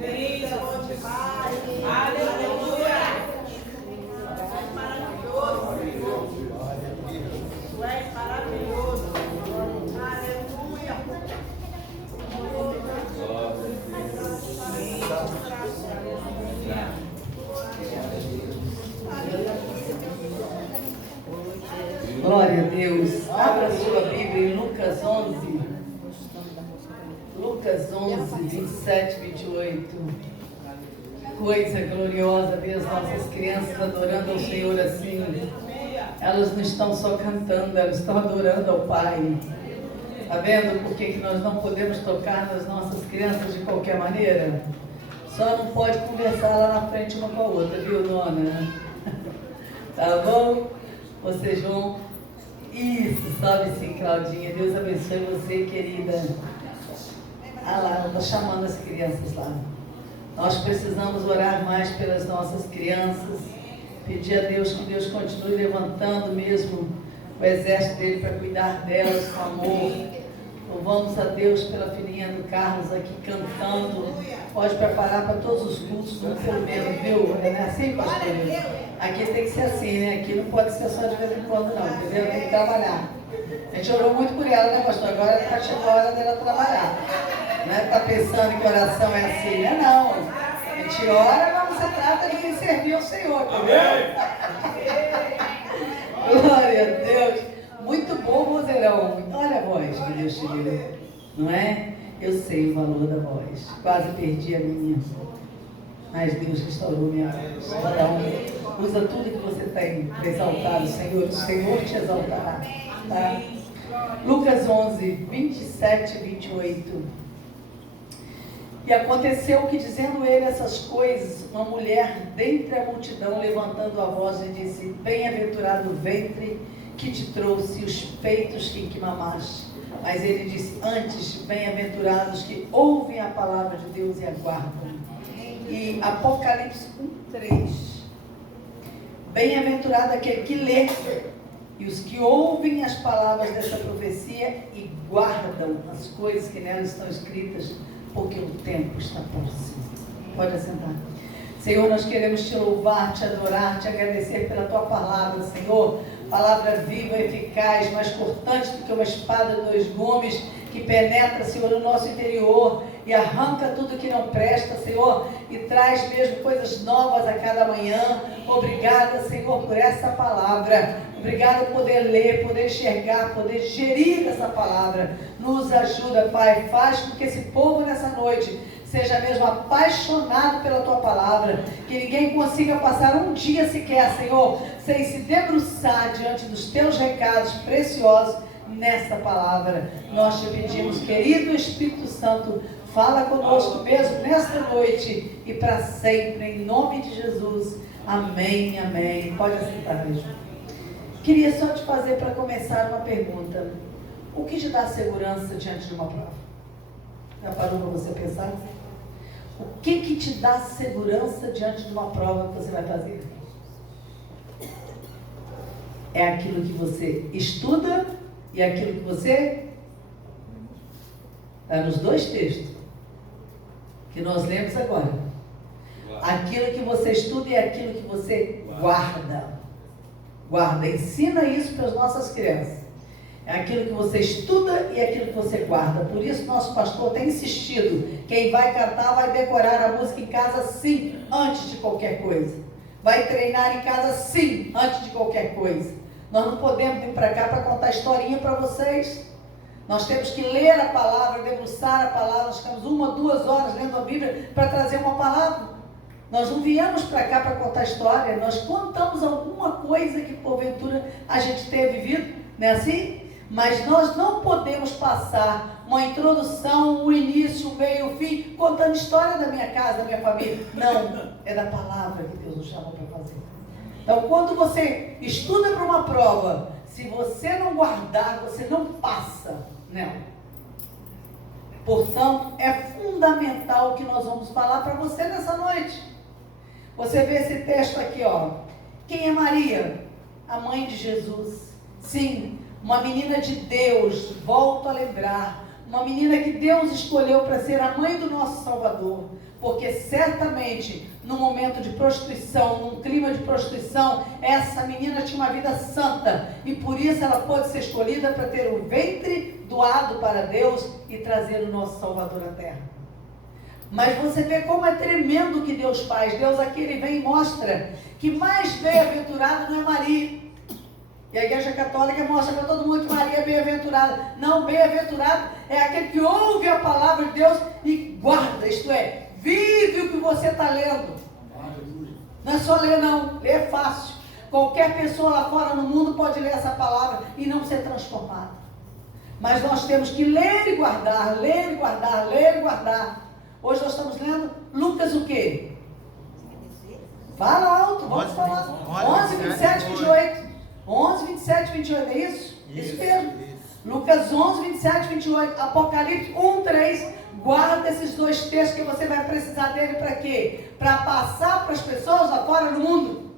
Sim, bom demais. Aleluia. Maravilhoso. Tu és maravilhoso. Aleluia. Glória a Deus. Abra sua Bíblia em Lucas 11. Lucas 11, 27, 28. Coisa gloriosa ver as nossas crianças adorando ao Senhor assim. Elas não estão só cantando, elas estão adorando ao Pai. Está vendo por que nós não podemos tocar nas nossas crianças de qualquer maneira? Só não pode conversar lá na frente uma com a outra, viu, dona? Tá bom? Vocês vão... Isso, sobe sim, Claudinha. Deus abençoe você, querida. Ah lá, ela está chamando as crianças lá. Nós precisamos orar mais pelas nossas crianças. Pedir a Deus que Deus continue levantando mesmo o exército dele para cuidar delas com amor. Louvamos a Deus pela filhinha do Carlos aqui cantando. Pode preparar para todos os cultos, não pelo menos, viu? Não é assim, pastor? Aqui tem que ser assim, né? Aqui não pode ser só de vez em quando, não, entendeu? Tem que trabalhar. A gente orou muito por ela, né, pastor? Agora está chegando a hora dela trabalhar. Não é que está pensando que oração é assim, né? Não. A gente ora, mas você trata de servir ao Senhor. Amém? Glória a Deus. Muito bom, vozeirão. Olha a voz que Deus te deu, não é? Eu sei o valor da voz. Quase perdi a minha. Mas Deus restaurou minha voz. Cada um usa tudo que você tem para exaltar o Senhor. O Senhor te exaltará. Tá? Lucas 11, 27 e 28. E aconteceu que, dizendo ele essas coisas, uma mulher dentre a multidão, levantando a voz, lhe disse: bem-aventurado o ventre que te trouxe, os peitos que mamaste. Mas ele disse: antes, bem-aventurados que ouvem a palavra de Deus e aguardam. E Apocalipse 1:3. Bem-aventurado aquele que lê, e os que ouvem as palavras dessa profecia e guardam as coisas que nela estão escritas, porque o tempo está próximo. Pode assentar. Senhor, nós queremos te louvar, te adorar, te agradecer pela tua palavra, Senhor. Palavra viva, eficaz, mais cortante do que uma espada de dois gumes, que penetra, Senhor, no nosso interior e arranca tudo que não presta, Senhor, e traz mesmo coisas novas a cada manhã. Obrigada, Senhor, por essa palavra. Obrigada por poder ler, poder enxergar, poder digerir essa palavra. Nos ajuda, Pai. Faz com que esse povo nessa noite seja mesmo apaixonado pela tua palavra, que ninguém consiga passar um dia sequer, Senhor, sem se debruçar diante dos teus recados preciosos nessa palavra. Nós te pedimos, querido Espírito Santo, fala conosco mesmo nesta noite e para sempre, em nome de Jesus. Amém, amém. Pode aceitar mesmo. Queria só te fazer, para começar, uma pergunta. O que te dá segurança diante de uma prova? Já parou para você pensar? O que te dá segurança diante de uma prova que você vai fazer? É aquilo que você estuda e aquilo que você... Está nos dois textos que nós lemos agora. Aquilo que você estuda e aquilo que você guarda. Guarda, ensina isso para as nossas crianças. É aquilo que você estuda e aquilo que você guarda. Por isso nosso pastor tem insistido. Quem vai cantar vai decorar a música em casa sim, antes de qualquer coisa. Vai treinar em casa sim, antes de qualquer coisa. Nós não podemos vir para cá para contar historinha para vocês. Nós temos que ler a palavra, debruçar a palavra. Nós ficamos 1 ou 2 horas lendo a Bíblia para trazer uma palavra. Nós não viemos para cá para contar história. Nós contamos alguma coisa que porventura a gente tenha vivido. Não é assim? Mas nós não podemos passar uma introdução, um início, um meio, um fim, contando história da minha casa, da minha família. Não, é da palavra que Deus nos chamou para fazer. Então, quando você estuda para uma prova, se você não guardar, você não passa nela. Portanto, é fundamental o que nós vamos falar para você nessa noite. Você vê esse texto aqui, ó. Quem é Maria? A mãe de Jesus. Sim, uma menina de Deus, volto a lembrar, uma menina que Deus escolheu para ser a mãe do nosso Salvador, Porque certamente, num momento de prostituição, num clima de prostituição, essa menina tinha uma vida santa. E por isso ela pôde ser escolhida para ter o ventre doado para Deus e trazer o nosso Salvador à terra. Mas você vê como é tremendo o que Deus faz. Deus aqui, ele vem e mostra que mais bem-aventurada não é Maria. E a Igreja Católica mostra para todo mundo que Maria é bem-aventurada. Não, bem-aventurado é aquele que ouve a palavra de Deus e guarda, isto é, vive o que você está lendo. Não é só ler não, ler é fácil. Qualquer pessoa lá fora no mundo pode ler essa palavra e não ser transformada. Mas nós temos que ler e guardar, ler e guardar, ler e guardar. Hoje nós estamos lendo Lucas o quê? Fala alto, vamos falar. 11, 27, 28. 11, 27, 28, é isso? Isso mesmo. Lucas 11, 27, 28. Apocalipse 1, 3. Guarda esses dois textos que você vai precisar dele para quê? Para passar para as pessoas lá fora no mundo.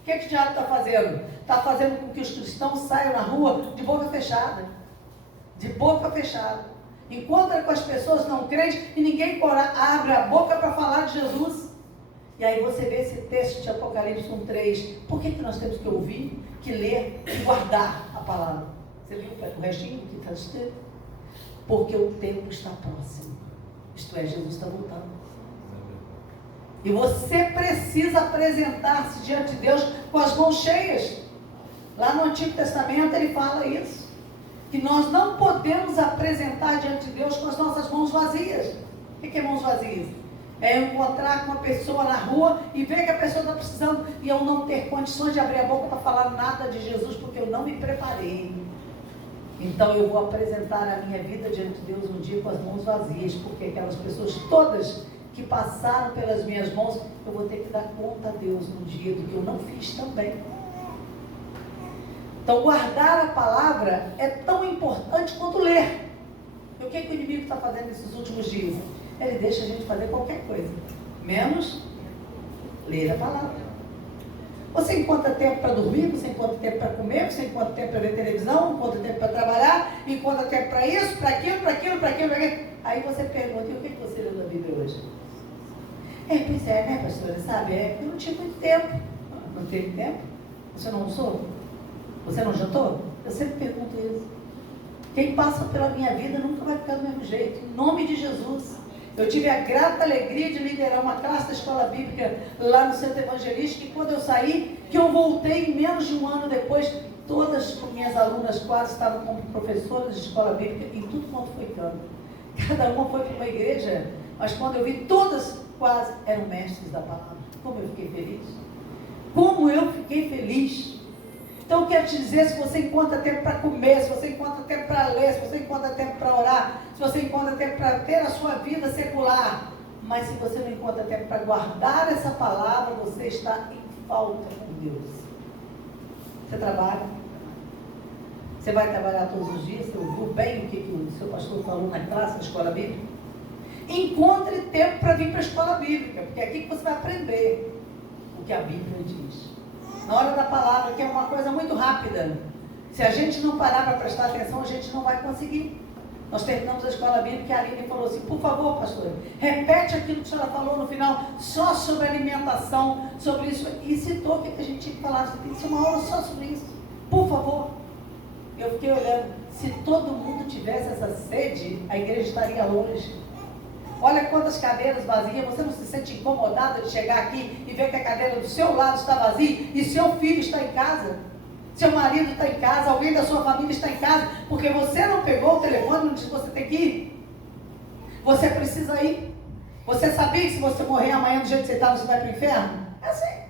O que o diabo está fazendo? Está fazendo com que os cristãos saiam na rua de boca fechada. De boca fechada. Encontra com as pessoas não crentes e ninguém abre a boca para falar de Jesus. E aí você vê esse texto de Apocalipse 1:3. Por que nós temos que ouvir, que ler e guardar a palavra? Você viu o restinho que está escrito? Porque o tempo está próximo. Isto é, Jesus está voltando. E você precisa apresentar-se diante de Deus com as mãos cheias. Lá no Antigo Testamento ele fala isso. Que nós não podemos apresentar diante de Deus com as nossas mãos vazias. O que é mãos vazias? É eu encontrar com uma pessoa na rua e ver que a pessoa está precisando e eu não ter condições de abrir a boca para falar nada de Jesus porque eu não me preparei. Então eu vou apresentar a minha vida diante de Deus um dia com as mãos vazias, porque aquelas pessoas todas que passaram pelas minhas mãos, eu vou ter que dar conta a Deus no dia do que eu não fiz também. Então guardar a palavra é tão importante quanto ler. E o que o inimigo está fazendo nesses últimos dias? Ele deixa a gente fazer qualquer coisa, menos ler a palavra. Você encontra tempo para dormir, você encontra tempo para comer, você encontra tempo para ver televisão, encontra tempo para trabalhar, encontra tempo para isso, para aquilo, para aquilo, para aquilo, para aquilo. Aí você pergunta, e o que você leu na Bíblia hoje? Pois é, né, pastora? Sabe, eu não tinha muito tempo. Não teve tempo? Você não almoçou? Você não jantou? Eu sempre pergunto isso. Quem passa pela minha vida nunca vai ficar do mesmo jeito. Em nome de Jesus. Eu tive a grata alegria de liderar uma classe da escola bíblica lá no Centro Evangelístico, e quando eu saí, que eu voltei menos de um ano depois, todas as minhas alunas quase estavam como professoras de escola bíblica em tudo quanto foi campo. Cada uma foi para uma igreja, mas quando eu vi, todas quase eram mestres da palavra. Como eu fiquei feliz! Como eu fiquei feliz! Então eu quero te dizer, se você encontra tempo para comer, se você encontra tempo para ler, se você encontra tempo para orar, se você encontra tempo para ter a sua vida secular, mas se você não encontra tempo para guardar essa palavra, você está em falta com Deus. Você trabalha? Você vai trabalhar todos os dias? Você ouviu bem o que o seu pastor falou na classe da escola bíblica? Encontre tempo para vir para a escola bíblica, porque é aqui que você vai aprender o que a Bíblia diz. Na hora da palavra, que é uma coisa muito rápida. Se a gente não parar para prestar atenção, a gente não vai conseguir. Nós terminamos a escola bíblica e a Aline falou assim, por favor, pastor, repete aquilo que a senhora falou no final, só sobre alimentação, sobre isso. E citou o que a gente tinha que falar, tem que ser uma aula só sobre isso. Por favor. Eu fiquei olhando, se todo mundo tivesse essa sede, a igreja estaria longe. Olha quantas cadeiras vazias, você não se sente incomodada de chegar aqui e ver que a cadeira do seu lado está vazia e seu filho está em casa, seu marido está em casa, alguém da sua família está em casa, porque você não pegou o telefone e não disse que você tem que ir. Você precisa ir. Você sabia que se você morrer amanhã do jeito que você está, você vai para o inferno? É assim.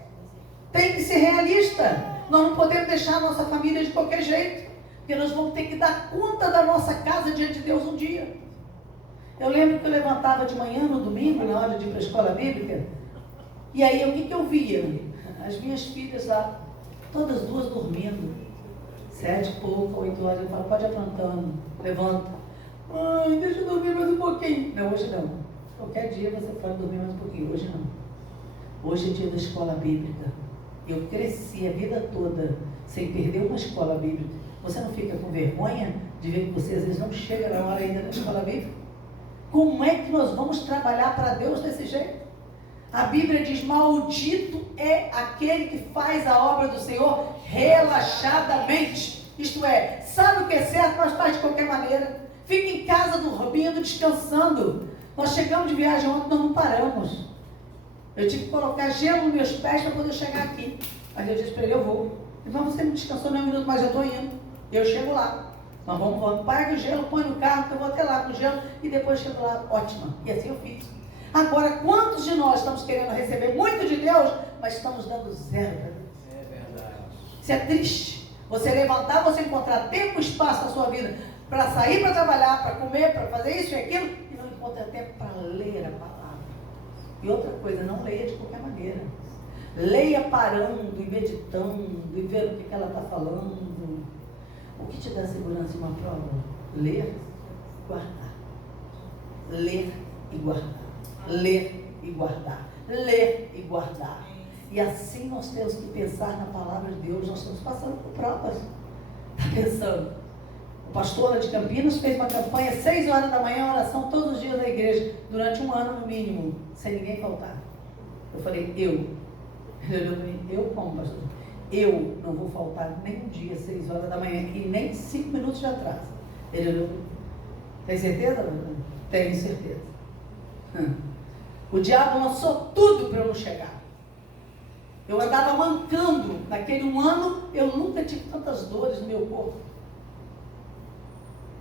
Tem que ser realista. Nós não podemos deixar a nossa família de qualquer jeito, porque nós vamos ter que dar conta da nossa casa diante de Deus um dia. Eu lembro que eu levantava de manhã no domingo, na hora de ir para a escola bíblica, e aí o que eu via? As minhas filhas lá, todas duas dormindo, 7 e pouco, 8 horas, eu falo, pode ir aprontando, levanta. Ai, deixa eu dormir mais um pouquinho. Não, hoje não. Qualquer dia você pode dormir mais um pouquinho, hoje não. Hoje é dia da escola bíblica. Eu cresci a vida toda sem perder uma escola bíblica. Você não fica com vergonha de ver que você às vezes não chega na hora ainda da escola bíblica? Como é que nós vamos trabalhar para Deus desse jeito? A Bíblia diz: maldito é aquele que faz a obra do Senhor relaxadamente. Isto é, sabe o que é certo, mas faz de qualquer maneira. Fica em casa dormindo, descansando. Nós chegamos de viagem ontem, nós não paramos. Eu tive que colocar gelo nos meus pés para poder chegar aqui. Mas eu disse para ele: eu vou. Ele falou: você não descansou nem um minuto, mas eu estou indo. Eu chego lá. Nós vamos, paga o gelo, põe no carro, que eu vou até lá com o gelo e depois chego lá, ótima. E assim eu fiz. Agora, quantos de nós estamos querendo receber muito de Deus, mas estamos dando zero para Deus? É verdade. Isso é triste. Você levantar, você encontrar tempo e espaço na sua vida para sair para trabalhar, para comer, para fazer isso e aquilo, e não encontra tempo para ler a palavra. E outra coisa, não leia de qualquer maneira. Leia parando e meditando e vendo o que ela está falando. O que te dá segurança em uma prova? Ler, guardar. Ler e guardar. Ler e guardar. Ler e guardar. E assim nós temos que pensar na palavra de Deus. Nós estamos passando por provas. Está pensando? O pastor lá de Campinas fez uma campanha, 6 horas da manhã, oração todos os dias na igreja, durante 1 ano no mínimo, sem ninguém faltar. Eu falei: eu como pastor? Eu não vou faltar nem um dia, 6 horas da manhã, e nem 5 minutos de atraso. Ele olhou: tem certeza? Tenho certeza. O diabo lançou tudo para eu não chegar. Eu andava mancando. Naquele 1 ano, eu nunca tive tantas dores no meu corpo.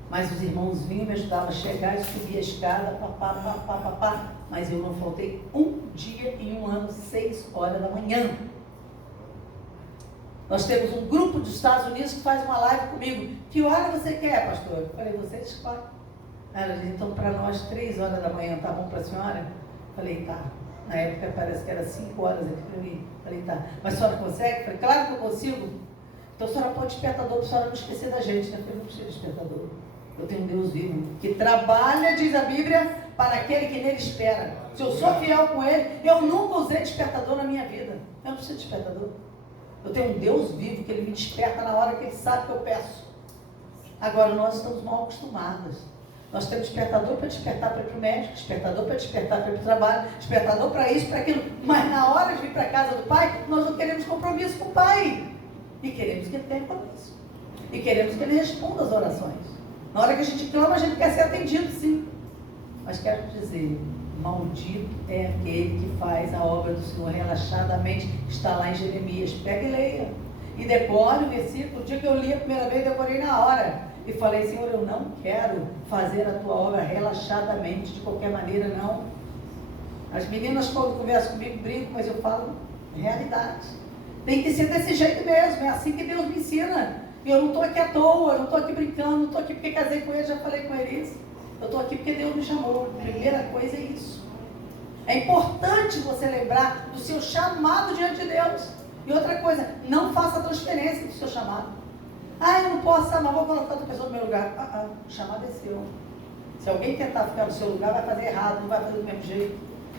Mas os irmãos vinham, me ajudavam a chegar e subir a escada, papá. Mas eu não faltei um dia em 1 ano, 6 horas da manhã. Nós temos um grupo dos Estados Unidos que faz uma live comigo. Que hora você quer, pastor? Eu falei: você escolhe. Ela disse: então para nós 3 horas da manhã, tá bom para a senhora? Eu falei: tá. Na época parece que era 5 horas aqui para mim. Eu falei: tá. Mas a senhora consegue? Eu falei: claro que eu consigo. Então a senhora põe despertador para a senhora não esquecer da gente. Eu falei: não precisa de despertador. Eu tenho um Deus vivo, que trabalha, diz a Bíblia, para aquele que nele espera. Se eu sou fiel com ele, eu nunca usei despertador na minha vida. Eu não preciso de despertador. Eu tenho um Deus vivo, que ele me desperta na hora que ele sabe que eu peço. Agora, nós estamos mal acostumados. Nós temos despertador para despertar para ir para o médico, despertador para despertar para ir para o trabalho, despertador para isso, para aquilo. Mas na hora de vir para a casa do Pai, nós não queremos compromisso com o Pai. E queremos que ele tenha compromisso. E queremos que ele responda as orações. Na hora que a gente clama, a gente quer ser atendido, sim. Mas quero dizer: maldito é aquele que faz a obra do Senhor relaxadamente. Está lá em Jeremias. Pega e leia. E decore o versículo. O dia que eu li a primeira vez, decorei na hora. E falei: Senhor, eu não quero fazer a tua obra relaxadamente, de qualquer maneira, não. As meninas, quando conversam comigo, brincam, mas eu falo realidade. Tem que ser desse jeito mesmo. É assim que Deus me ensina. E eu não estou aqui à toa, eu não estou aqui brincando, não estou aqui porque casei com ele, já falei com ele isso. Eu estou aqui porque Deus me chamou. Primeira coisa é isso. É importante você lembrar do seu chamado diante de Deus. E outra coisa, não faça transferência do seu chamado. Eu não posso, mas vou colocar outra pessoa no meu lugar. O chamado é seu. Se alguém tentar ficar no seu lugar, vai fazer errado, não vai fazer do mesmo jeito.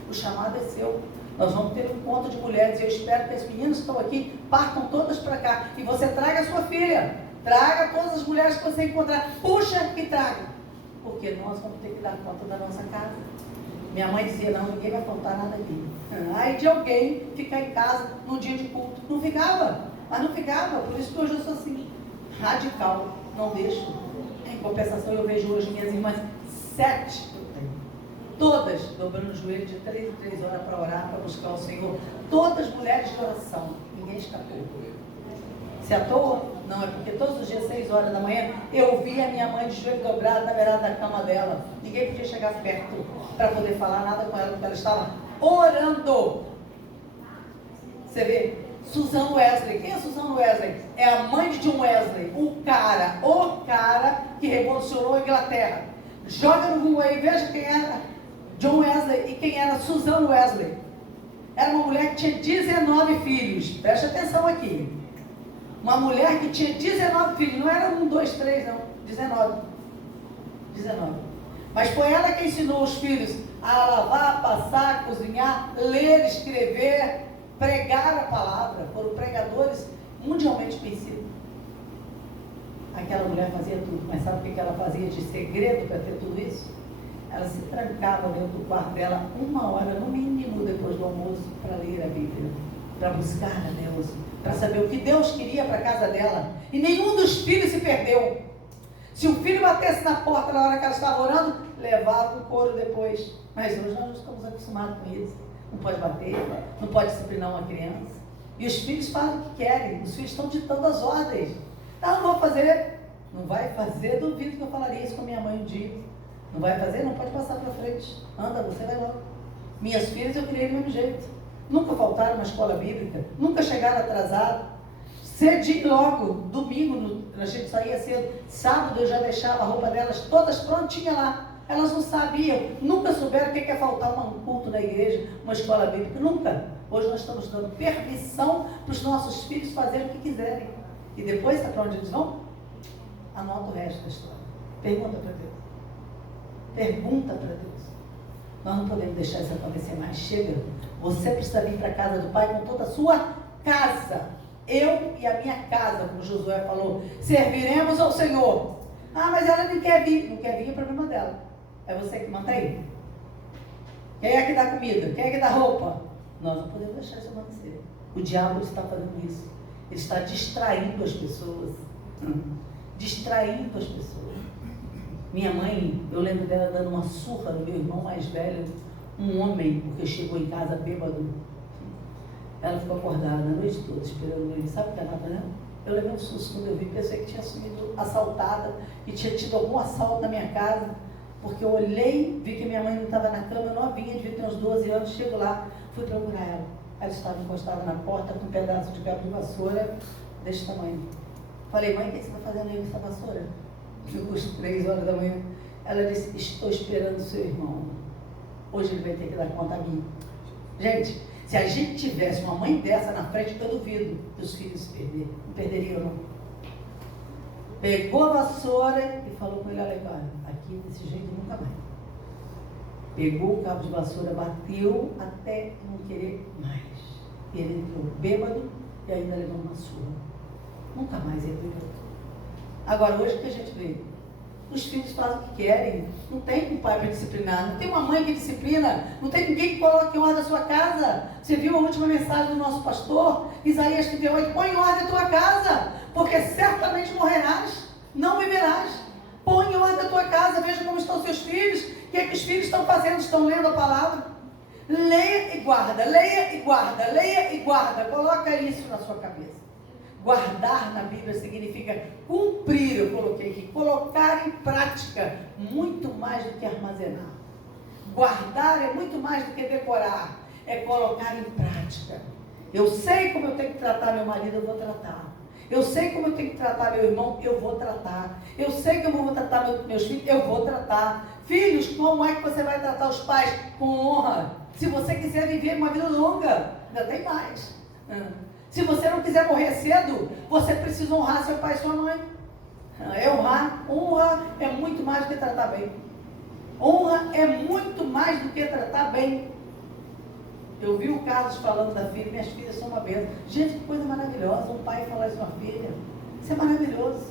O chamado é seu. Nós vamos ter um encontro de mulheres, e eu espero que as meninas que estão aqui partam todas para cá. E você traga a sua filha. Traga todas as mulheres que você encontrar. Puxa e traga. Porque nós vamos ter que dar conta da nossa casa. Minha mãe dizia: não, ninguém vai faltar nada aqui. Aí de alguém ficar em casa num dia de culto. Não ficava, mas não ficava. Por isso que hoje eu sou assim, radical. Não deixo. Em compensação, eu vejo hoje minhas irmãs, 7 eu tenho. Todas dobrando o joelho de 3 em 3 horas para orar, para buscar o Senhor. Todas mulheres de oração. Ninguém escapou. Se à toa? Não, é porque todos os dias, 6 horas da manhã, eu via a minha mãe de joelho dobrado na beirada da cama dela. Ninguém podia chegar perto para poder falar nada com ela, porque ela estava orando. Você vê? Susan Wesley. Quem é Susan Wesley? É a mãe de John Wesley. O cara que revolucionou a Inglaterra. Joga no Google aí, veja quem era John Wesley e quem era Susan Wesley. Era uma mulher que tinha 19 filhos. Preste atenção aqui. Uma mulher que tinha 19 filhos. Não era 1, 2, 3, não. 19. Mas foi ela que ensinou os filhos a lavar, passar, cozinhar, ler, escrever, pregar a palavra. Foram pregadores mundialmente conhecidos. Aquela mulher fazia tudo. Mas sabe o que ela fazia de segredo para ter tudo isso? ela se trancava dentro do quarto dela 1 hora, no mínimo, depois do almoço, para ler a Bíblia, para buscar a Deus, para saber o que Deus queria para a casa dela. E nenhum dos filhos se perdeu. Se o filho batesse na porta na hora que ela estava orando, levava o couro depois. Mas hoje nós não estamos acostumados com isso. Não pode bater, não pode disciplinar uma criança. E os filhos fazem o que querem. Os filhos estão ditando as ordens. Não vou fazer. Não vai fazer, duvido que eu falaria isso com a minha mãe um dia. Não vai fazer? Não pode passar para frente. Anda, você vai logo. Minhas filhas eu criei do mesmo jeito. Nunca faltaram uma escola bíblica. Nunca chegaram atrasados. Cedinho logo, domingo, a gente saía cedo. Sábado eu já deixava a roupa delas todas prontinha lá. Elas não sabiam, nunca souberam o que é faltar um culto na igreja, uma escola bíblica. Nunca. Hoje nós estamos dando permissão para os nossos filhos fazerem o que quiserem. E depois, sabe para onde eles vão? Anota o resto da história. Pergunta para Deus. Pergunta para Deus. Nós não podemos deixar isso acontecer mais. Chega. Você precisa vir para a casa do Pai com toda a sua casa. Eu e a minha casa, como Josué falou, serviremos ao Senhor. Ah, mas ela não quer vir. Não quer vir, é problema dela. É você que mantém? Quem é que dá comida? Quem é que dá roupa? Nós não podemos deixar isso acontecer. O diabo está fazendo isso. Ele está distraindo as pessoas. Distraindo as pessoas. Minha mãe, eu lembro dela dando uma surra no meu irmão mais velho, um homem, porque chegou em casa bêbado. Ela ficou acordada a noite toda esperando ele. Sabe o que ela estava fazendo? Eu levei um susto quando eu vi, pensei que tinha sido assaltada, que tinha tido algum assalto na minha casa, porque eu olhei, vi que minha mãe não estava na cama, novinha, devia ter uns 12 anos, chego lá, fui procurar ela. Ela estava encostada na porta com um pedaço de cabo de vassoura desse tamanho. Falei, mãe, o que você está fazendo aí com essa vassoura? Ficou às 3 horas da manhã. Ela disse, estou esperando o seu irmão. Hoje ele vai ter que dar conta a mim. Gente, se a gente tivesse uma mãe dessa na frente, eu duvido que os filhos se perderem. Não perderiam, não. Pegou a vassoura e falou com ele, olha, aqui desse jeito nunca mais. Pegou o cabo de vassoura, bateu até não querer mais. Ele entrou bêbado e ainda levou uma surra. Nunca mais ele bebeu. Agora, hoje o que a gente vê? Os filhos fazem o que querem. Não tem um pai para disciplinar, não tem uma mãe que disciplina, não tem ninguém que coloque em ordem a sua casa. Você viu a última mensagem do nosso pastor, Isaías 38, põe em ordem a tua casa, porque certamente morrerás, não viverás. Põe em ordem a tua casa, veja como estão seus filhos, o que é que os filhos estão fazendo, estão lendo a palavra. Leia e guarda, leia e guarda, leia e guarda, coloca isso na sua cabeça. Guardar na Bíblia significa cumprir, eu coloquei aqui, colocar em prática, muito mais do que armazenar. Guardar é muito mais do que decorar, é colocar em prática. Eu sei como eu tenho que tratar meu marido, eu vou tratar. Eu sei como eu tenho que tratar meu irmão, eu vou tratar. Eu sei como eu vou tratar meus filhos, eu vou tratar. Filhos, como é que você vai tratar os pais? Com honra. Se você quiser viver uma vida longa, ainda tem mais. Se você não quiser morrer cedo, você precisa honrar seu pai e sua mãe. É honrar. Honra é muito mais do que tratar bem. Honra é muito mais do que tratar bem. Eu vi o Carlos falando da filha, minhas filhas são uma bênção. Gente, que coisa maravilhosa, um pai falar isso com a filha. Isso é maravilhoso.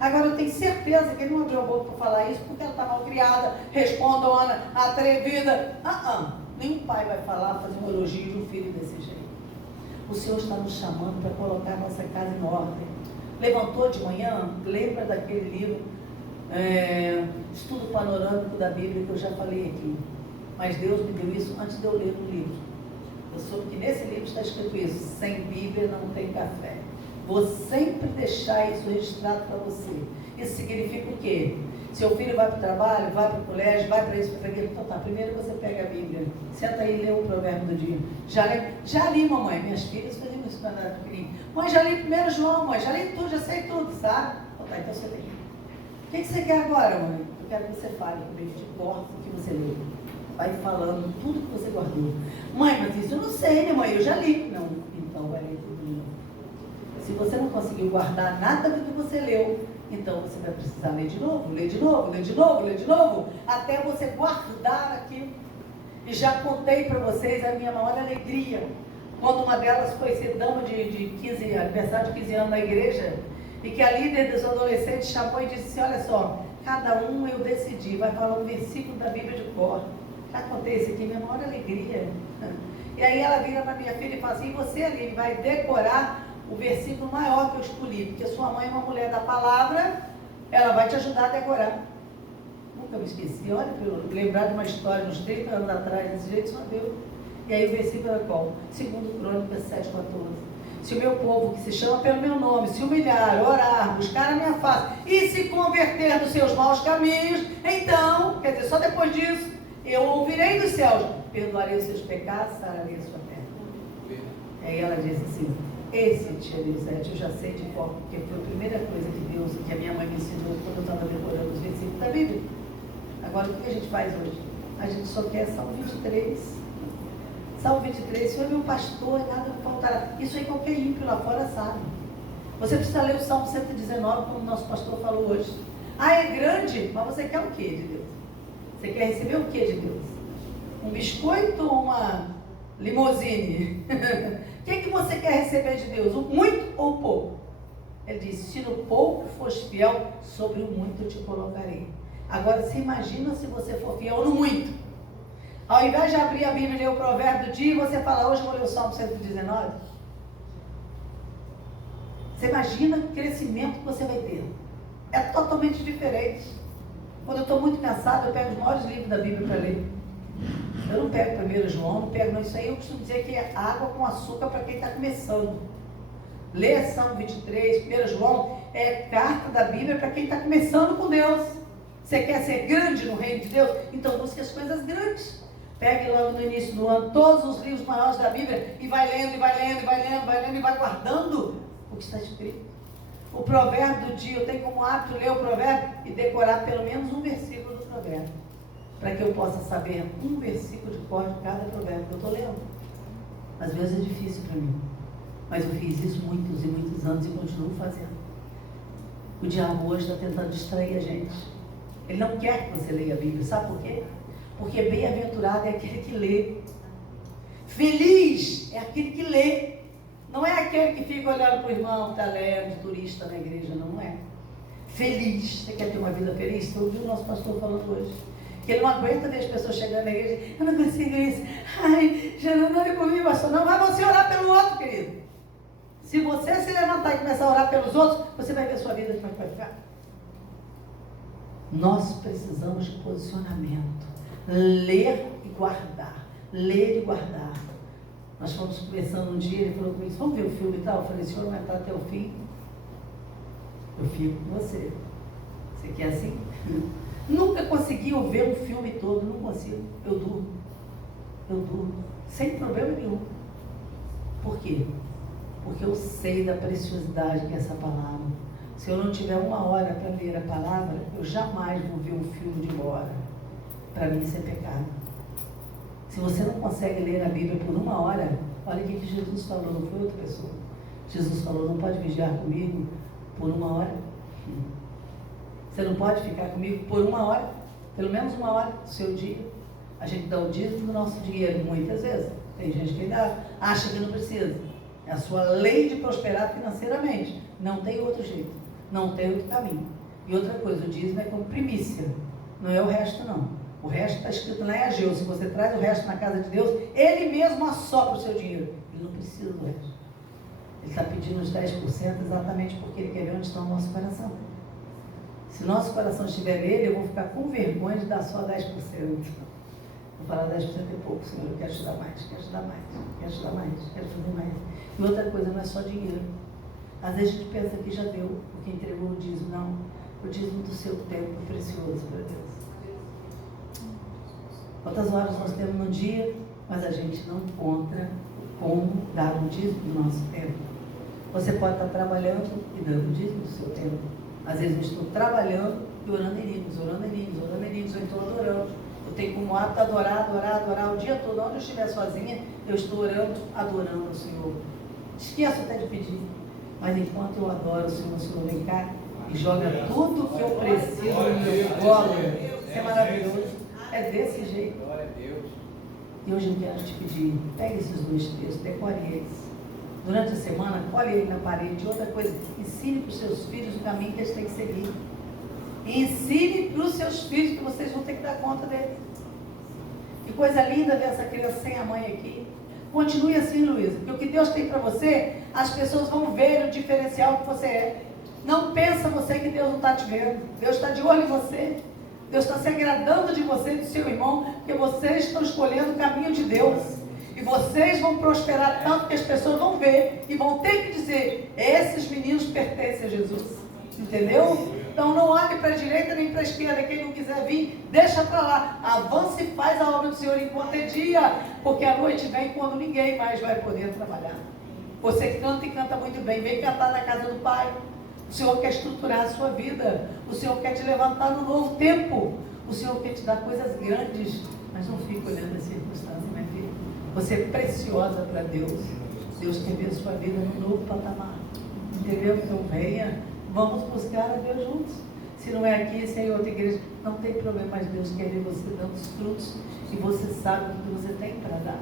Agora eu tenho certeza que ele não abriu a boca para falar isso porque ela está mal criada, respondona, atrevida. Nenhum pai vai falar, fazer um elogio de um filho desse jeito. O Senhor está nos chamando para colocar a nossa casa em ordem. Levantou de manhã, lembra daquele livro, Estudo Panorâmico da Bíblia, que eu já falei aqui. Mas Deus me deu isso antes de eu ler o livro. Eu soube que nesse livro está escrito isso: sem Bíblia não tem café. Vou sempre deixar isso registrado para você. Isso significa o quê? Seu filho vai para o trabalho, vai para o colégio, vai para isso, para aquilo. Então tá, primeiro você pega a Bíblia, senta aí e lê o provérbio do dia. Já li, mamãe. Minhas filhas faziam isso quando era pequenininha. Mãe, já li primeiro João, mãe, já li tudo, já sei tudo, sabe? Então você tem. O que você quer agora, mãe? Eu quero que você fale comigo, de importa o que você leu. Vai falando tudo que você guardou. Mãe, mas isso eu não sei, né, mãe? Eu já li. Não, então vai ler tudo de novo. Se você não conseguiu guardar nada do que você leu, então você vai precisar ler de novo, ler de novo, ler de novo, ler de novo, até você guardar aquilo. E já contei para vocês a minha maior alegria, quando uma delas foi ser dama de 15, aniversário de 15 anos na igreja, e que a líder dos adolescentes chamou e disse assim: olha só, cada um eu decidi, vai falar um versículo da Bíblia de cor. Já contei isso aqui, minha maior alegria. E aí ela vira para minha filha e fala assim, e você, Aline, vai decorar o versículo maior que eu escolhi, porque sua mãe é uma mulher da palavra, ela vai te ajudar a decorar. Nunca me esqueci, olha, para eu lembrar de uma história uns 30 anos atrás, desse jeito só Deus. E aí o versículo era qual? 2 Crônicas 7,14. Se o meu povo, que se chama pelo meu nome, se humilhar, orar, buscar a minha face e se converter dos seus maus caminhos, então, quer dizer, só depois disso, eu ouvirei dos céus, perdoarei os seus pecados, sararei a sua terra. Aí ela disse assim, esse tia Elisete, eu já sei de cor, porque foi a primeira coisa que Deus, que a minha mãe me ensinou quando eu estava decorando os versículos da Bíblia. Agora, o que a gente faz hoje? A gente só quer Salmo 23. Salmo 23, Senhor é meu pastor, nada me faltará. Isso aí qualquer ímpio lá fora sabe. Você precisa ler o Salmo 119, como o nosso pastor falou hoje. Ah, é grande, mas você quer o que de Deus? Você quer receber o que de Deus? Um biscoito ou uma limousine? O que você quer receber de Deus? O muito ou o pouco? Ele diz, se no pouco fores fiel, sobre o muito eu te colocarei. Agora, se imagina se você for fiel no muito. Ao invés de abrir a Bíblia e ler o provérbio do dia, você fala, hoje eu vou ler o Salmo 119. Você imagina o crescimento que você vai ter. É totalmente diferente. Quando eu estou muito cansado, eu pego os maiores livros da Bíblia para ler. Eu não pego 1 João, não pego isso aí. Eu costumo dizer que é água com açúcar para quem está começando. Ler Salmo 23, 1 João, é carta da Bíblia para quem está começando com Deus. Você quer ser grande no reino de Deus? Então busque as coisas grandes. Pegue logo no início do ano todos os livros maiores da Bíblia e vai lendo, e vai lendo, e vai lendo, vai lendo, e vai guardando o que está escrito. O provérbio do dia, eu tenho como hábito ler o provérbio e decorar pelo menos um versículo do provérbio, para que eu possa saber um versículo de cor de cada provérbio que eu estou lendo. Às vezes é difícil para mim, mas eu fiz isso muitos e muitos anos e continuo fazendo. O diabo hoje está tentando distrair a gente. Ele não quer que você leia a Bíblia, sabe por quê? Porque bem-aventurado é aquele que lê. Feliz é aquele que lê. Não é aquele que fica olhando para o irmão que está lendo, de turista na igreja, não é. Feliz. Você quer ter uma vida feliz? Você ouviu o nosso pastor falando hoje. Que ele não aguenta ver as pessoas chegando na igreja. Eu não consigo isso. Ai, já não ore comigo, pastor. Não vai você orar pelo outro, querido. Se você se levantar e começar a orar pelos outros, você vai ver a sua vida como é que vai ficar. Nós precisamos de posicionamento. Ler e guardar. Ler e guardar. Nós fomos conversando um dia, ele falou comigo, vamos ver o filme e tal? Eu falei, se o senhor não entrar até o fim, eu fico com você. Você quer assim? Nunca consegui ver um filme todo, não consigo. Eu durmo. Sem problema nenhum. Por quê? Porque eu sei da preciosidade que é essa palavra. Se eu não tiver 1 hora para ler a palavra, eu jamais vou ver um filme de 1 hora. Para mim isso é pecado. Se você não consegue ler a Bíblia por 1 hora, olha o que Jesus falou, não foi outra pessoa. Jesus falou, não pode vigiar comigo por 1 hora. Você não pode ficar comigo por 1 hora, pelo menos 1 hora do seu dia. A gente dá o dízimo do nosso dinheiro, muitas vezes. Tem gente que ainda acha que não precisa. É a sua lei de prosperar financeiramente. Não tem outro jeito. Não tem outro caminho. E outra coisa, o dízimo é como primícia. Não é o resto, não. O resto está escrito lá em Ageu. Se você traz o resto na casa de Deus, Ele mesmo assopra o seu dinheiro. Ele não precisa do resto. Ele está pedindo os 10% exatamente porque Ele quer ver onde está o nosso coração. Se nosso coração estiver nele, eu vou ficar com vergonha de dar só 10%. Vou falar 10% é pouco, Senhor. Eu quero ajudar mais, quero ajudar mais, quero ajudar mais, quero fazer mais. E outra coisa, não é só dinheiro. Às vezes a gente pensa que já deu, porque entregou o dízimo. Não. O dízimo do seu tempo é precioso para Deus. Quantas horas nós temos no dia, mas a gente não encontra como dar o dízimo do nosso tempo. Você pode estar trabalhando e dando o dízimo do seu tempo. Às vezes eu estou trabalhando e orando em línguas, ou então adorando. Eu tenho como hábito adorar o dia todo. Onde eu estiver sozinha, eu estou orando, adorando o Senhor. Esqueço até de pedir. Mas enquanto eu adoro o Senhor vem cá e joga tudo que eu preciso no meu colo. Isso é maravilhoso. É desse jeito. E hoje eu quero te pedir, pegue esses 2 textos, decore eles. Durante a semana, colhe ele na parede. Outra coisa, ensine para os seus filhos o caminho que eles têm que seguir. E ensine para os seus filhos que vocês vão ter que dar conta deles. Que coisa linda ver essa criança sem a mãe aqui. Continue assim, Luísa, porque o que Deus tem para você, as pessoas vão ver o diferencial que você é. Não pensa você que Deus não está te vendo. Deus está de olho em você. Deus está se agradando de você e do seu irmão, porque vocês estão escolhendo o caminho de Deus. E vocês vão prosperar tanto que as pessoas vão ver e vão ter que dizer: esses meninos pertencem a Jesus. Entendeu? Então não olhe para a direita nem para a esquerda. Quem não quiser vir, deixa para lá. Avance e faz a obra do Senhor enquanto é dia, porque a noite vem quando ninguém mais vai poder trabalhar. Você canta e canta muito bem. Vem cantar na casa do Pai. O Senhor quer estruturar a sua vida. O Senhor quer te levantar no novo tempo. O Senhor quer te dar coisas grandes. Mas não fique olhando as circunstâncias, minha filha. Você é preciosa para Deus. Deus quer ver a sua vida no novo patamar. Entendeu? Então venha. Vamos buscar a Deus juntos. Se não é aqui, se é em outra igreja, não tem problema, mas Deus quer ver você dando os frutos e você sabe o que você tem para dar.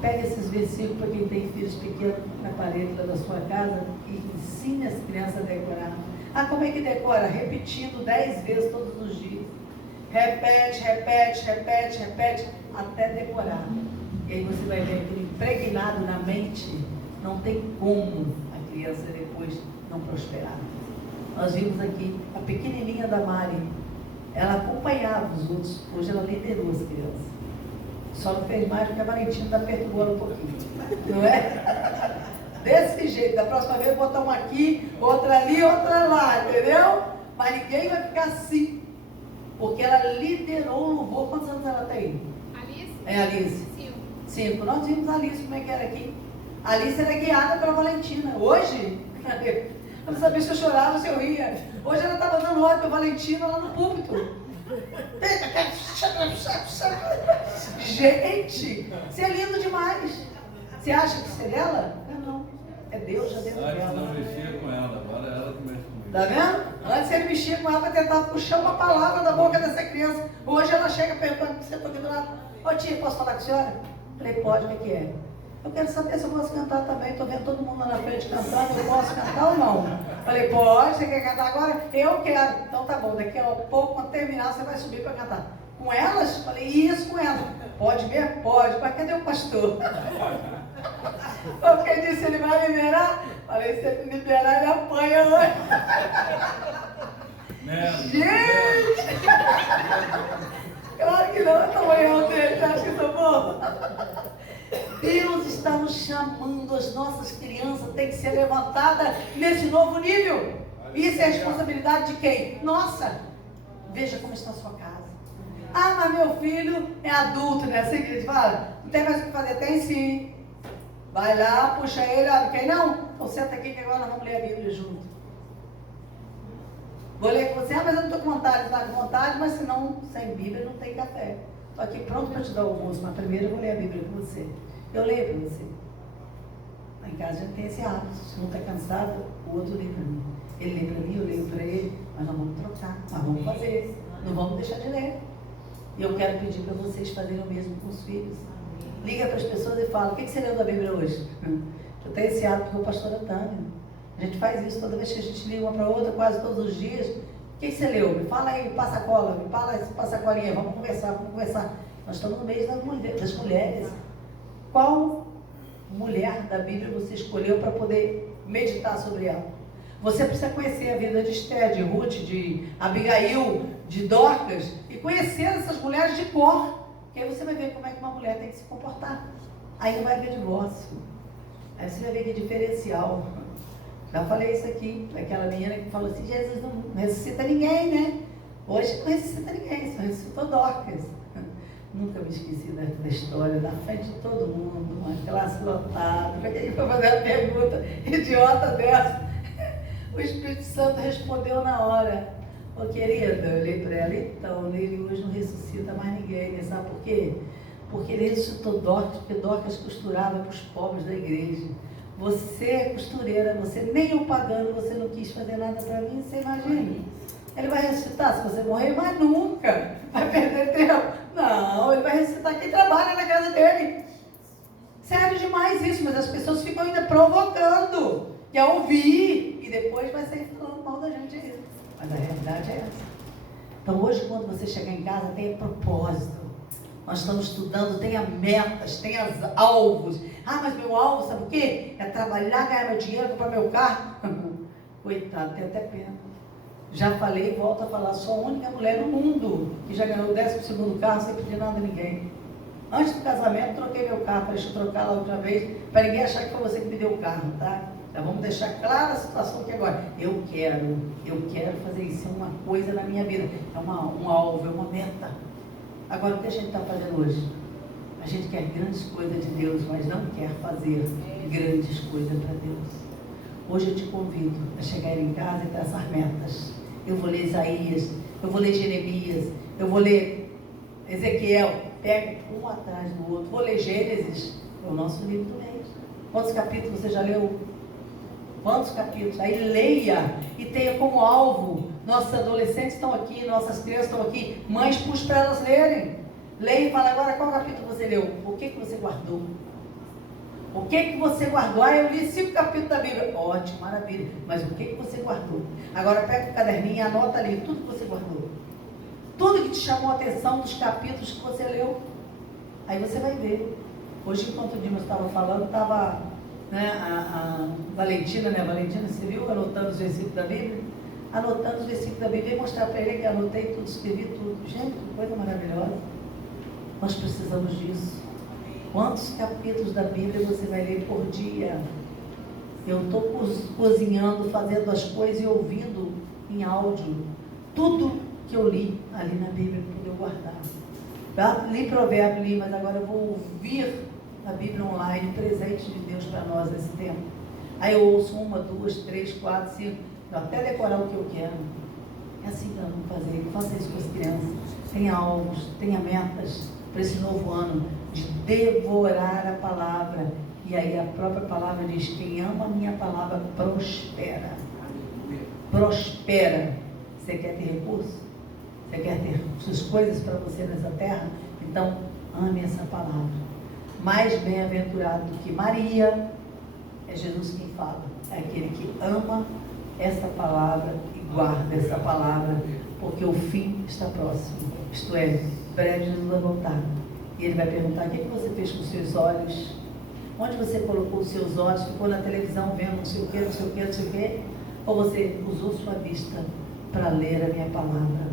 Pega esses versículos para quem tem filhos pequenos na parede da sua casa e ensine as crianças a decorar. Ah, como é que decora? Repetindo 10 vezes todos os dias. Repete, repete, repete, repete, até decorar. E aí você vai ver aquilo impregnado na mente. Não tem como a criança depois não prosperar. Nós vimos aqui a pequenininha da Mari. Ela acompanhava os outros. Hoje ela liderou as crianças. Só não fez mais porque a Valentina ainda perturbou ela um pouquinho. Não é? Desse jeito. Da próxima vez botar uma aqui, outra ali, outra lá. Entendeu? Mas ninguém vai ficar assim. Porque ela liderou o louvor. Quantos anos ela tem? Alice? É, Alice. 5. Nós vimos a Alice como é que era aqui. A Alice era guiada pela Valentina. Hoje, eu não sabia se eu chorava ou se eu ria. Hoje ela estava dando ordem para a Valentina lá no púlpito. Gente, você é lindo demais. Você acha que isso é dela? Não. É Deus já dentro dela. Antes não mexia com ela, agora é ela que mexe comigo. Tá vendo? Antes ele mexia com ela para tentar puxar uma palavra da boca dessa criança. Hoje ela chega perguntando: você está aqui do lado? Ô tia, posso falar com a senhora? Falei: pode, o que é? Eu quero saber se eu posso cantar também. Estou vendo todo mundo lá na frente cantando. Eu posso cantar ou não? Falei: pode, você quer cantar agora? Eu quero. Então tá bom, daqui a pouco, quando terminar, você vai subir para cantar. Com elas? Falei: isso, com elas. Pode ver? Pode. Mas cadê o pastor? Porque ele disse: ele vai liberar? Falei: se ele liberar, ele apanha hoje. Gente! Claro que não, eu estou olhando dele. Você acha que eu sou bom? Deus está nos chamando, as nossas crianças têm que ser levantadas nesse novo nível. Isso é responsabilidade de quem? Nossa! Veja como está a sua casa. Ah, mas meu filho é adulto, né? Assim que eles falam, não tem mais o que fazer. Tem sim. Vai lá, puxa ele, olha, quem não? Então senta aqui que agora nós vamos ler a Bíblia junto. Vou ler com você. Ah, mas eu não estou com vontade. Está com vontade, mas se não, sem Bíblia não tem café. Estou aqui pronto para te dar o almoço, mas primeiro eu vou ler a Bíblia com você. Eu leio para você. Lá em casa a gente tem esse hábito. Se um está cansado, o outro lê para mim. Ele lê para mim, eu leio para ele. Mas nós vamos trocar, nós vamos fazer. Não vamos deixar de ler. E eu quero pedir para vocês fazerem o mesmo com os filhos. Liga para as pessoas e fala: o que você leu da Bíblia hoje? Eu tenho esse hábito com a pastora Tânia. A gente faz isso toda vez que a gente liga uma para outra, quase todos os dias. O que você leu? Me fala aí, me passa a cola, me fala esse passa a colinha, vamos conversar, vamos conversar. Nós estamos no mês das mulheres. Qual mulher da Bíblia você escolheu para poder meditar sobre ela? Você precisa conhecer a vida de Esther, de Ruth, de Abigail, de Dorcas, e conhecer essas mulheres de cor. Porque aí você vai ver como é que uma mulher tem que se comportar. Aí não vai haver divórcio. Aí você vai ver que é diferencial. Já falei isso aqui, daquela menina que falou assim: Jesus não ressuscita ninguém, né? Hoje não ressuscita ninguém, só ressuscitou Dorcas. Nunca me esqueci da história, na frente de todo mundo, uma classe lotada. Para quem foi fazer a pergunta idiota dessa, o Espírito Santo respondeu na hora: ô querida, eu olhei para ela, então, ele hoje não ressuscita mais ninguém, né? Sabe por quê? Porque ele ressuscitou Dorcas, porque Dorcas costurava para os pobres da igreja. Você é costureira, você nem o pagando, você não quis fazer nada para mim, você imagina. Ele vai ressuscitar se você morrer, mas nunca vai perder tempo. Não, ele vai ressuscitar quem trabalha na casa dele. Sério demais isso, mas as pessoas ficam ainda provocando, quer ouvir, e depois vai sair falando mal da gente. Mas a realidade é essa. Então hoje, quando você chegar em casa, tenha propósito. Nós estamos estudando, tenha metas, tenha alvos. Ah, mas meu alvo, sabe o quê? É trabalhar, ganhar meu dinheiro, comprar meu carro. Coitado, tem até pena. Já falei e volto a falar, sou a única mulher no mundo que já ganhou o 12º carro sem pedir nada a ninguém. Antes do casamento, troquei meu carro, deixa eu trocar lá outra vez, para ninguém achar que foi você que me deu o carro, tá? Já vamos deixar clara a situação aqui agora. Eu quero fazer isso, é uma coisa na minha vida, é um alvo, é uma meta. Agora, o que a gente está fazendo hoje? A gente quer grandes coisas de Deus, mas não quer fazer grandes coisas para Deus. Hoje eu te convido a chegar em casa e traçar metas. Eu vou ler Isaías, eu vou ler Jeremias, eu vou ler Ezequiel, pega um atrás do outro. Vou ler Gênesis, é o nosso livro do mês. Quantos capítulos você já leu? Quantos capítulos? Aí leia e tenha como alvo. Nossos adolescentes estão aqui, nossas crianças estão aqui. Mães, puxe para elas lerem. Leia e fala, agora qual capítulo você leu? O que você guardou? O que você guardou? Ah, eu li 5 capítulos da Bíblia. Ótimo, maravilha. Mas o que você guardou? Agora pega o caderninho e anota ali tudo que você guardou. Tudo que te chamou a atenção dos capítulos que você leu. Aí você vai ver. Hoje, enquanto o Dimas estava falando, estava a Valentina, né? Valentina, você viu? Anotando os versículos da Bíblia. Anotando os versículos da Bíblia e mostrar para ele que anotei tudo, escrevi tudo. Gente, que coisa maravilhosa. Nós precisamos disso. Quantos capítulos da Bíblia você vai ler por dia? Eu estou cozinhando, fazendo as coisas e ouvindo em áudio. Tudo que eu li ali na Bíblia para eu guardar. Li provérbio, li, mas agora eu vou ouvir a Bíblia online, presente de Deus para nós nesse tempo. Aí eu ouço 1, 2, 3, 4, 5, até decorar o que eu quero. É assim que nós vamos fazer. Faça isso com as crianças. Tenha alvos, tenha metas para esse novo ano de devorar a palavra. E aí a própria palavra diz, quem ama a minha palavra prospera. Prospera. Você quer ter recurso? Você quer ter suas coisas para você nessa terra? Então, ame essa palavra. Mais bem-aventurado do que Maria, é Jesus quem fala. É aquele que ama essa palavra e guarda essa palavra, porque o fim está próximo. Isto é, breve Jesus vai voltar. E ele vai perguntar, o que você fez com os seus olhos? Onde você colocou os seus olhos? Ficou na televisão vendo não sei o que, não sei o que, não sei o que? Ou você usou sua vista para ler a minha palavra?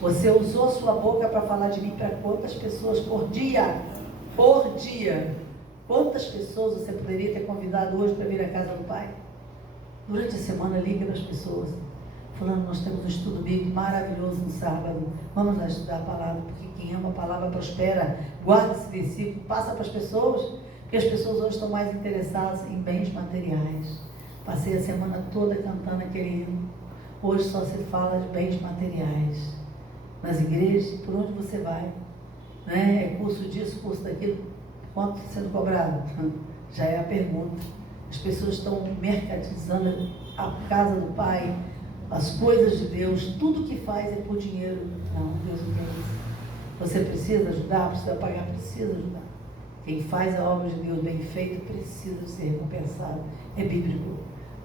Você usou sua boca para falar de mim para quantas pessoas por dia? Por dia. Quantas pessoas você poderia ter convidado hoje para vir à casa do Pai? Durante a semana, liga para as pessoas. Falando, nós temos um estudo bíblico maravilhoso no sábado. Vamos lá estudar a palavra, porque quem ama a palavra prospera. Guarda esse versículo, passa para as pessoas, porque as pessoas hoje estão mais interessadas em bens materiais. Passei a semana toda cantando aquele hino. Hoje só se fala de bens materiais. Nas igrejas, por onde você vai? Né? É curso disso, curso daquilo. Quanto está sendo cobrado? Já é a pergunta. As pessoas estão mercantilizando a casa do Pai, as coisas de Deus, tudo que faz é por dinheiro. Não, Deus não quer isso. Você precisa ajudar, precisa pagar, precisa ajudar. Quem faz a obra de Deus bem feita precisa ser recompensado. É bíblico.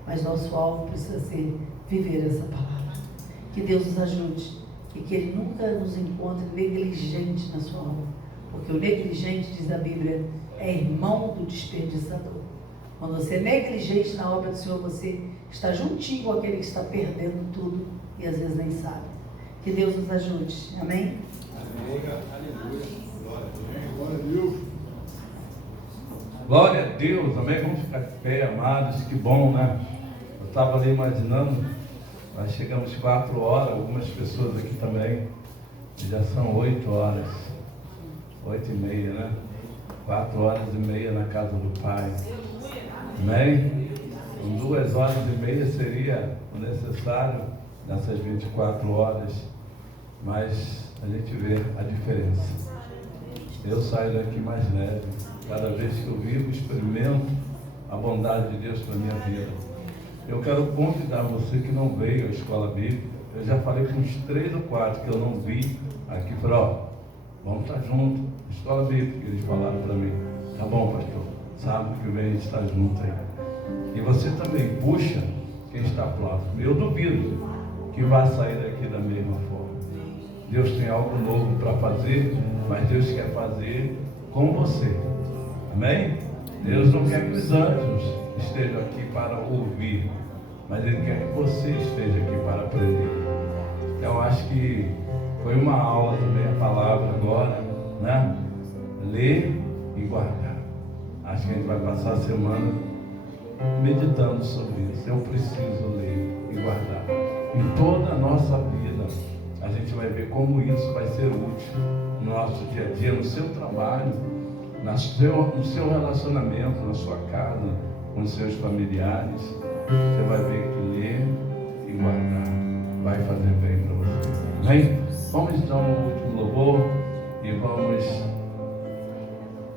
Mas nosso alvo precisa ser viver essa palavra. Que Deus nos ajude e que Ele nunca nos encontre negligente na sua obra. Porque o negligente, diz a Bíblia, é irmão do desperdiçador. Quando você é negligente na obra do Senhor, você está juntinho com aquele que está perdendo tudo e às vezes nem sabe. Que Deus nos ajude. Amém? Amém. Aleluia. Glória a Deus. Glória a Deus. Amém. Vamos ficar de pé, amados. Que bom, né? Eu estava ali imaginando. Nós chegamos 4 horas. Algumas pessoas aqui também. Já são 8 horas. 8h30, né? 4h30 na casa do Pai. Amém? Com 2h30 seria o necessário nessas 24 horas, mas a gente vê a diferença. Eu saio daqui mais leve. Cada vez que eu vivo, experimento a bondade de Deus para a minha vida. Eu quero convidar você que não veio à escola bíblica. Eu já falei com uns 3 ou 4 que eu não vi aqui. Falei, ó, vamos estar juntos. Escola bíblica, que eles falaram para mim. Tá bom, pastor. Sábado que vem a gente está junto aí. E você também puxa quem está próximo. Eu duvido que vá sair daqui da mesma forma. Deus tem algo novo para fazer, mas Deus quer fazer com você. Amém? Deus não quer que os anjos estejam aqui para ouvir, mas Ele quer que você esteja aqui para aprender. Então acho que foi uma aula também a palavra agora, né? Ler e guardar. Acho que a gente vai passar a semana meditando sobre isso. Eu preciso ler e guardar. Em toda a nossa vida, a gente vai ver como isso vai ser útil no nosso dia a dia, no seu trabalho, no seu relacionamento, na sua casa, com os seus familiares. Você vai ver que ler e guardar vai fazer bem para você. Amém? Vamos então no último louvor e vamos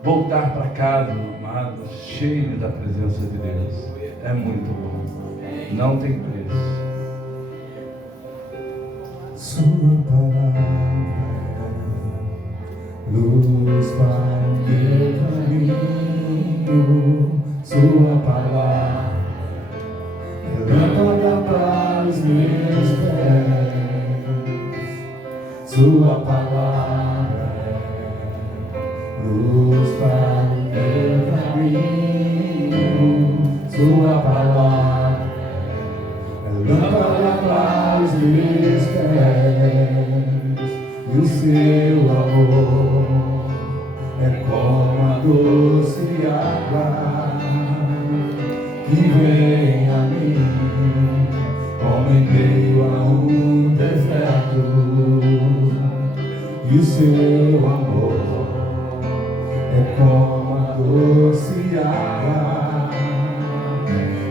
voltar para casa, amados, cheio da presença de Deus. É muito bom. Não tem preço. Sua palavra, luz para o meu caminho. Sua palavra, lâmpada para os meus pés. Sua palavra, luz para o meu caminho. Sua palavra, lâmpada para os meus pés. E o seu amor é como a doce água que vem a mim, como em meio a um deserto. E o seu amor é como a doce água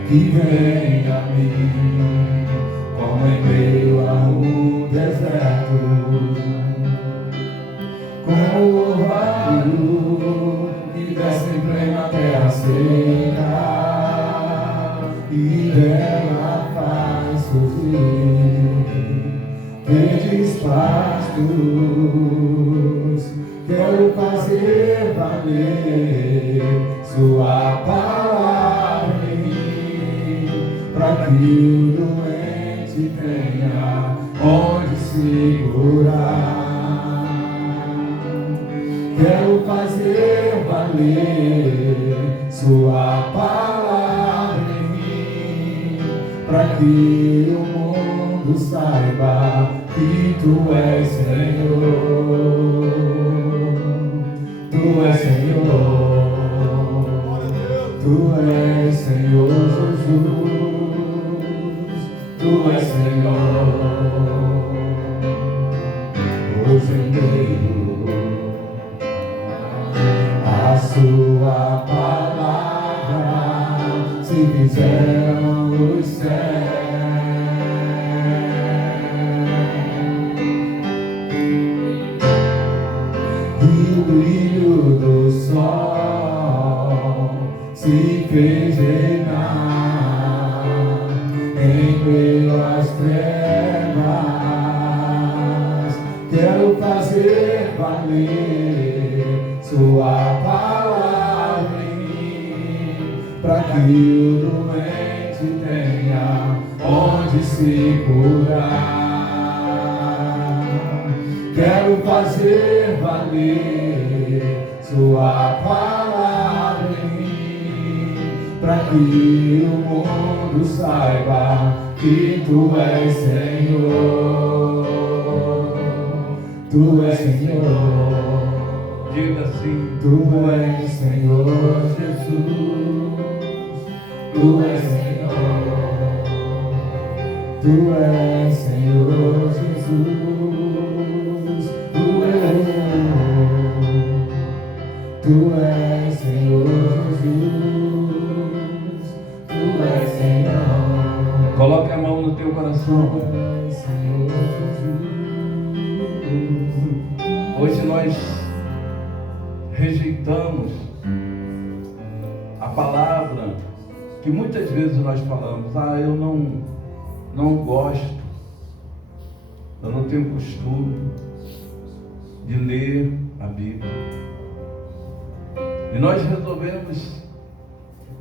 que vem a mim, como em meio a um deserto. Como o orvalho que desce em plena terra seca e dela faz surgir verdes pastos. Quero fazer valer sua palavra em mim, para que o doente tenha onde segurar. Quero fazer valer sua palavra em mim, para que o mundo saiba que tu és Senhor. Tu és Senhor. Tu és Senhor Jesus. Tu és Senhor. Hoje em meio a sua palavra se fizeram os céus. E o brilho do sol se fez reinar em meio às trevas. Quero fazer valer sua palavra em mim, para que o doente tenha onde se curar. Quero fazer valer sua palavra em mim, para que o mundo saiba que tu és Senhor. Tu és Senhor. Diga assim: Tu és Senhor Jesus. Tu és Senhor. Tu és Senhor Jesus. Tu és Senhor Jesus. Tu és Senhor. coloque a mão no teu coração. Tu és Senhor Jesus. Hoje nós rejeitamos a palavra que muitas vezes nós falamos: eu não gosto, eu não tenho costume de ler a Bíblia. E nós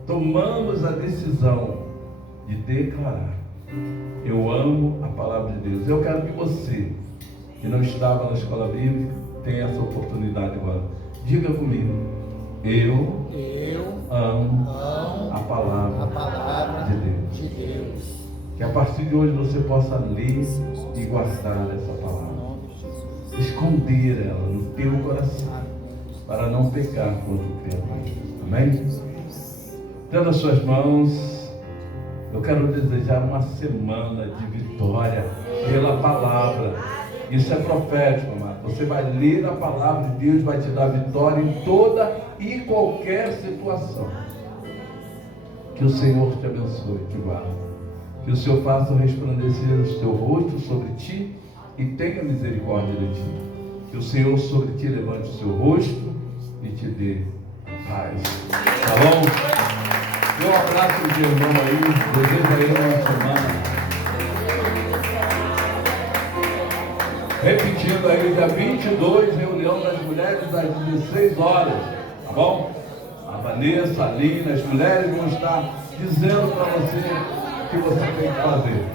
tomamos a decisão de declarar. Eu amo a palavra de Deus. Eu quero que você, que não estava na escola bíblica, tenha essa oportunidade agora. Diga comigo. Eu amo a palavra de Deus. Que a partir de hoje você possa ler e guardar essa palavra. Esconder ela no teu coração, para não pecar contra o Criador. Amém? Dando as suas mãos, eu quero desejar uma semana de vitória pela palavra. Isso é profético, amado. Você vai ler a palavra de Deus, vai te dar vitória em toda e qualquer situação. Que o Senhor te abençoe, te guarde. Que o Senhor faça resplandecer o seu rosto sobre ti e tenha misericórdia de ti. Que o Senhor sobre ti levante o seu rosto e te dê paz. Tá bom? Dê um abraço de irmão aí. Desejo a ele uma semana. Repetindo aí, dia 22, reunião das mulheres às 16 horas. Tá bom? A Vanessa, a Lina, as mulheres vão estar dizendo para você o que você tem que fazer.